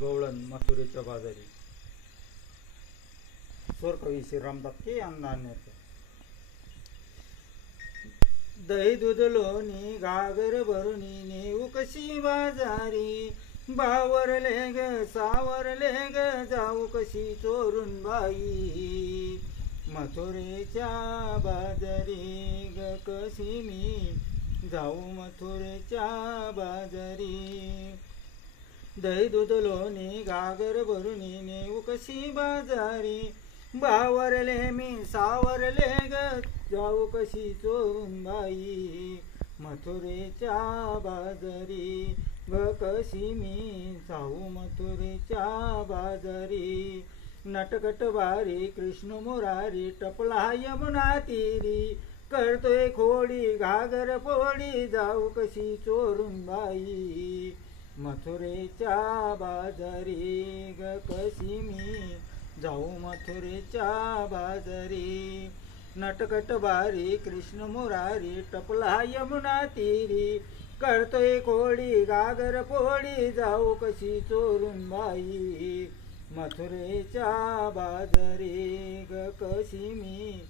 गवळण मथुरेच्या बाजारी. स्वरकवी श्रीराम दत्ते यांना दही दूध लोणी घागर भरुनी नेऊ कशी बाजारी. बावरले ग सावरले ग जाऊ कशी चोरून बाई. मथुरेच्या बाजारी ग कशी मी जाऊ मथुरेच्या बाजारी. दही दूध लोणी घागर भरुनी नेऊ कशी बाजारी. बावरले मी सावरले ग जाऊ कशी चोरून बाई. मथुरेच्या बाजारी ग कशी मी जाऊ मथुरेच्या बाजारी. नटकट बारी कृष्ण मुरारी टपला यमुना तीरी. करतोय खोडी घागर पोडी जाऊ कशी चोरून बाई. मथुरेच्या बाजारी ग कशी मी जाऊ मथुरेच्या बाजारी. नटकट बारी कृष्ण मुरारी टपला यमुना तीरी. करतोय कोडी घागर पोडी जाऊ कशी चोरून बाई. मथुरेच्या बाजारी ग कशी मी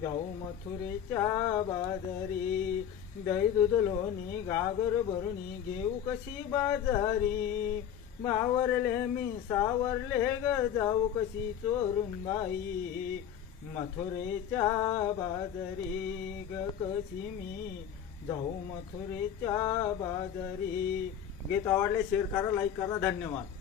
जाऊ मथुरेच्या बाजारी. दही दूध लोणी घागर भरुनी घेऊ कशी बाजारी. बावरले मी सावरले ग जाऊ कशी चोरून बाई. मथुरेच्या बाजारी ग कशी मी जाऊ मथुरेच्या बाजारी. गीत आवडले शेअर करा, लाईक करा. धन्यवाद.